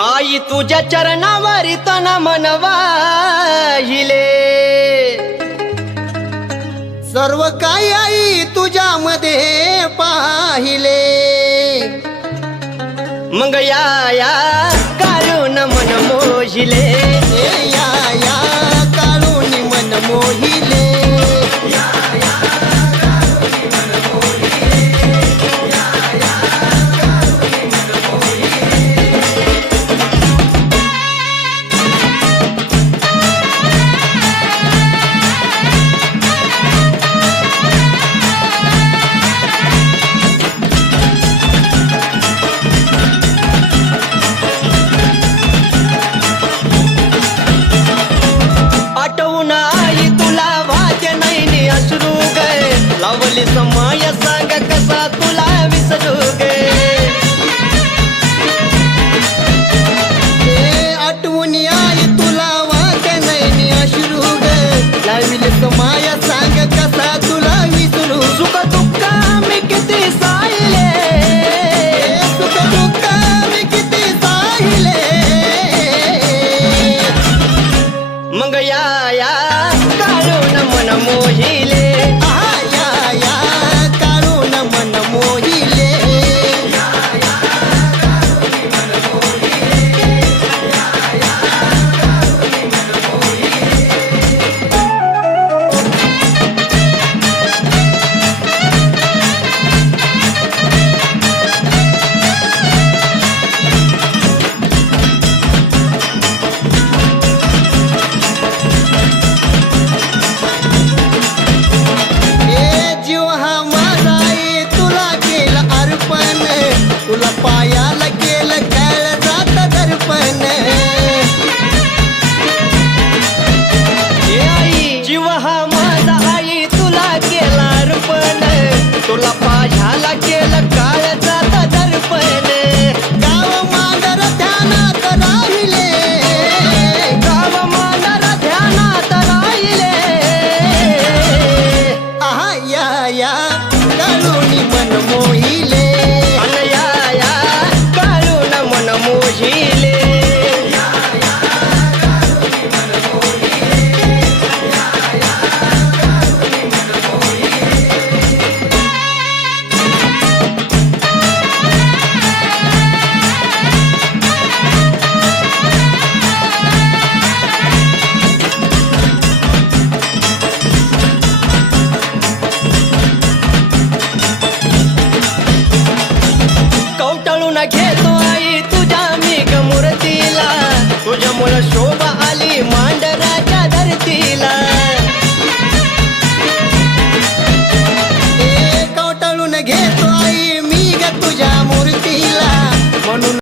आई तुझ्या चरणावरी तन मनवाहिले. सर्व काही आई तुझ्या मध्ये पाहिले. मग या या. पाहून आई तुला वाचे नाही अश्रू गे लावली समायसा या काळून मन मोहिले. तुझ्या मी गमुरतीला. तुझ्यामुळं शोभा